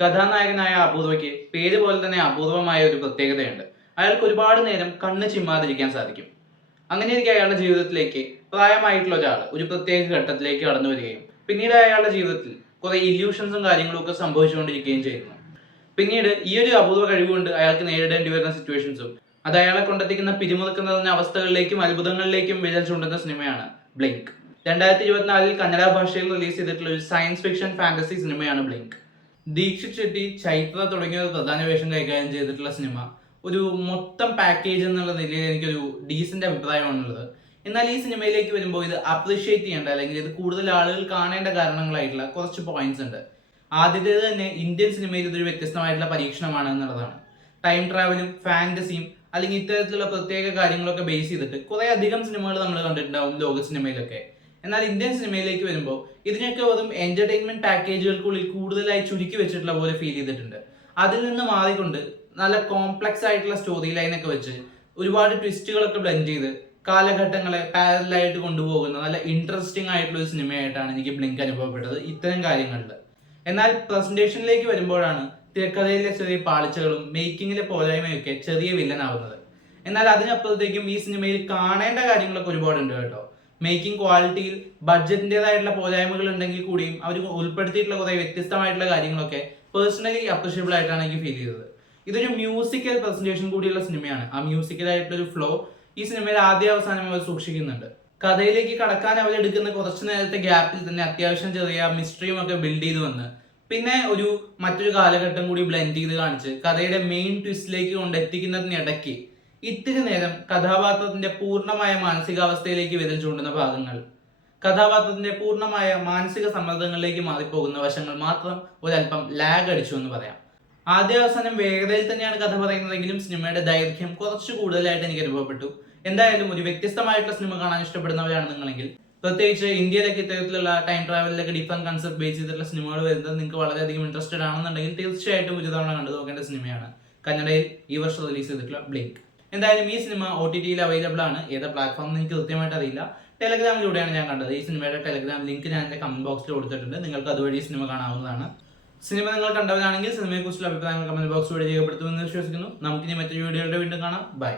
കഥാനായകനായ അപൂർവയ്ക്ക് പേര് പോലെ തന്നെ അപൂർവമായ ഒരു പ്രത്യേകതയുണ്ട്. അയാൾക്ക് ഒരുപാട് നേരം കണ്ണ് ചിമ്മാതിരിക്കാൻ സാധിക്കും. അങ്ങനെയിരിക്കെ അയാളുടെ ജീവിതത്തിലേക്ക് പ്രായമായിട്ടുള്ള ഒരാൾ ഒരു പ്രത്യേക ഘട്ടത്തിലേക്ക് കടന്നു വരികയും പിന്നീട് അയാളുടെ ജീവിതത്തിൽ കുറെ ഇല്യൂഷൻസും കാര്യങ്ങളും ഒക്കെ സംഭവിച്ചുകൊണ്ടിരിക്കുകയും ചെയ്യുന്നു. പിന്നീട് ഈ ഒരു അപൂർവ കഴിവുകൊണ്ട് അയാൾക്ക് നേരിടേണ്ടി വരുന്ന സിറ്റുവേഷൻസും അത് അയാളെ കൊണ്ടെത്തിക്കുന്ന പിരിമുറുക്കം നിറഞ്ഞ അവസ്ഥകളിലേക്കും അത്ഭുതങ്ങളിലേക്കും വിരൽ ചൂണ്ടുന്ന സിനിമയാണ് ബ്ലിങ്ക്. 2024 കന്നഡ ഭാഷയിൽ റിലീസ് ചെയ്തിട്ടുള്ള ഒരു സയൻസ് ഫിക്ഷൻ ഫാന്റസി സിനിമയാണ് ബ്ലിങ്ക്. ദീക്ഷിത് ഷെട്ടി, ചൈത്ര തുടങ്ങിയ ഒരു പ്രധാന വേഷം കൈകാര്യം ചെയ്തിട്ടുള്ള സിനിമ ഒരു മൊത്തം പാക്കേജ് എന്നുള്ള നിലയിൽ എനിക്കൊരു ഡീസന്റ് അഭിപ്രായമാണുള്ളത്. എന്നാൽ ഈ സിനിമയിലേക്ക് വരുമ്പോൾ ഇത് അപ്രീഷിയേറ്റ് ചെയ്യേണ്ട അല്ലെങ്കിൽ ഇത് കൂടുതൽ ആളുകൾ കാണേണ്ട കാരണങ്ങളായിട്ടുള്ള കുറച്ച് പോയിന്റ്സ് ഉണ്ട്. ആദ്യത്തേത് തന്നെ ഇന്ത്യൻ സിനിമയിൽ ഇതൊരു വ്യത്യസ്തമായിട്ടുള്ള പരീക്ഷണമാണ് എന്നുള്ളതാണ്. ടൈം ട്രാവലും ഫാന്റസിയും അല്ലെങ്കിൽ ഇത്തരത്തിലുള്ള പ്രത്യേക കാര്യങ്ങളൊക്കെ ബേസ് ചെയ്തിട്ട് കുറെ അധികം സിനിമകൾ നമ്മൾ കണ്ടിട്ടുണ്ടാവും ലോക സിനിമയിലൊക്കെ. എന്നാൽ ഇന്ത്യൻ സിനിമയിലേക്ക് വരുമ്പോൾ ഇതിനൊക്കെ വെറും എന്റർടൈൻമെന്റ് പാക്കേജുകൾക്കുള്ളിൽ കൂടുതലായി ചുരുക്കി വെച്ചിട്ടുള്ള പോലെ ഫീൽ ചെയ്തിട്ടുണ്ട്. അതിൽ നിന്ന് മാറിക്കൊണ്ട് നല്ല കോംപ്ലക്സ് ആയിട്ടുള്ള സ്റ്റോറി ലൈനൊക്കെ വെച്ച് ഒരുപാട് ട്വിസ്റ്റുകളൊക്കെ ബ്ലെൻഡ് ചെയ്ത് കാലഘട്ടങ്ങളെ പാരലായിട്ട് കൊണ്ടുപോകുന്ന നല്ല ഇൻട്രസ്റ്റിംഗ് ആയിട്ടുള്ള ഒരു സിനിമയായിട്ടാണ് എനിക്ക് ബ്ലിങ്ക് അനുഭവപ്പെട്ടത് ഇത്തരം കാര്യങ്ങളിൽ. എന്നാൽ പ്രസന്റേഷനിലേക്ക് വരുമ്പോഴാണ് തിരക്കഥയിലെ ചെറിയ പാളിച്ചകളും മേക്കിങ്ങിലെ പോരായ്മയൊക്കെ ചെറിയ വില്ലനാവുന്നത്. എന്നാൽ അതിനപ്പുറത്തേക്കും ഈ സിനിമയിൽ കാണേണ്ട കാര്യങ്ങളൊക്കെ ഒരുപാടുണ്ട് കേട്ടോ. മേക്കിംഗ് ക്വാളിറ്റിയിൽ ബഡ്ജറ്റിൻ്റെതായിട്ടുള്ള പോരായ്മകൾ ഉണ്ടെങ്കിൽ കൂടിയും അവർ ഉൾപ്പെടുത്തിയിട്ടുള്ള കുറെ വ്യത്യസ്തമായിട്ടുള്ള കാര്യങ്ങളൊക്കെ പേഴ്സണലി അപ്രീഷിയബിൾ ആയിട്ടാണ് എനിക്ക് ഫീൽ ചെയ്തത്. ഇതൊരു മ്യൂസിക്കൽ പ്രസന്റേഷൻ കൂടിയുള്ള സിനിമയാണ്. ആ മ്യൂസിക്കലായിട്ടുള്ള ഒരു ഫ്ലോ ഈ സിനിമയിൽ ആദ്യ അവസാനം അവർ സൂക്ഷിക്കുന്നുണ്ട്. കഥയിലേക്ക് കടക്കാൻ അവരെടുക്കുന്ന കുറച്ചു നേരത്തെ ഗ്യാപ്പിൽ തന്നെ അത്യാവശ്യം ചെറിയ മിസ്റ്ററിയും ഒക്കെ ബിൽഡ് ചെയ്ത് വന്ന് പിന്നെ മറ്റൊരു കാലഘട്ടം കൂടി ബ്ലെൻഡ് ചെയ്ത് കാണിച്ച് കഥയുടെ മെയിൻ ട്വിസ്റ്റിലേക്ക് കൊണ്ടെത്തിക്കുന്നതിനിടയ്ക്ക് ഇത്തിരി നേരം കഥാപാത്രത്തിന്റെ പൂർണ്ണമായ മാനസികാവസ്ഥയിലേക്ക് വിരൽ ചൂണ്ടുന്ന ഭാഗങ്ങൾ, കഥാപാത്രത്തിന്റെ പൂർണ്ണമായ മാനസിക സമ്മർദ്ദങ്ങളിലേക്ക് മാറിപ്പോകുന്ന വശങ്ങൾ മാത്രം ഒരല്പം ലാഗ് അടിച്ചു എന്ന് പറയാം. ആദ്യ അവസാനം വേഗതയിൽ തന്നെയാണ് കഥ പറയുന്നതെങ്കിലും സിനിമയുടെ ദൈർഘ്യം കുറച്ച് കൂടുതലായിട്ട് എനിക്ക് അനുഭവപ്പെട്ടു. എന്തായാലും ഒരു വ്യത്യസ്തമായിട്ടുള്ള സിനിമ കാണാൻ ഇഷ്ടപ്പെടുന്നവരാണ് നിങ്ങളെങ്കിൽ, പ്രത്യേകിച്ച് ഇന്ത്യയിലൊക്കെ ഇത്തരത്തിലുള്ള ടൈം ട്രാവലിലൊക്കെ ഡിഫറെന്റ് കൺസെപ്റ്റ് ബേസ് ചെയ്തിട്ടുള്ള സിനിമകൾ വരുന്നത് നിങ്ങൾക്ക് വളരെയധികം ഇൻട്രസ്റ്റഡ് ആണെന്നുണ്ടെങ്കിൽ തീർച്ചയായിട്ടും ഒരു തവണ കണ്ടു നോക്കേണ്ട സിനിമയാണ് കന്നഡയിൽ ഈ വർഷം റിലീസ് ചെയ്തിട്ടുള്ള ബ്ലിങ്ക്. എന്തായാലും ഈ സിനിമ OTT-യിൽ അവൈലബിൾ ആണ്. ഏതാ പ്ലാറ്റ്ഫോം എനിക്ക് കൃത്യമായിട്ട് അറിയില്ല. ടെലഗ്രാമിലൂടെയാണ് ഞാൻ കണ്ടത്. ഈ സിനിമയുടെ ടെലഗ്രാം ലിങ്ക് ഞാൻ എൻ്റെ കമന്റ് ബോക്സിൽ കൊടുത്തിട്ടുണ്ട്. നിങ്ങൾക്ക് അതുവഴി സിനിമ കാണാവുന്നതാണ്. സിനിമ നിങ്ങൾ കണ്ടവരാണെങ്കിൽ സിനിമയെക്കുറിച്ചുള്ള അഭിപ്രായങ്ങൾ കമന്റ് ബോക്സ് വഴി രേഖപ്പെടുത്തുമെന്ന് വിശ്വസിക്കുന്നു. നമുക്കിനി മറ്റൊരു വീഡിയോയുടെ വീണ്ടും കാണാം. ബൈ.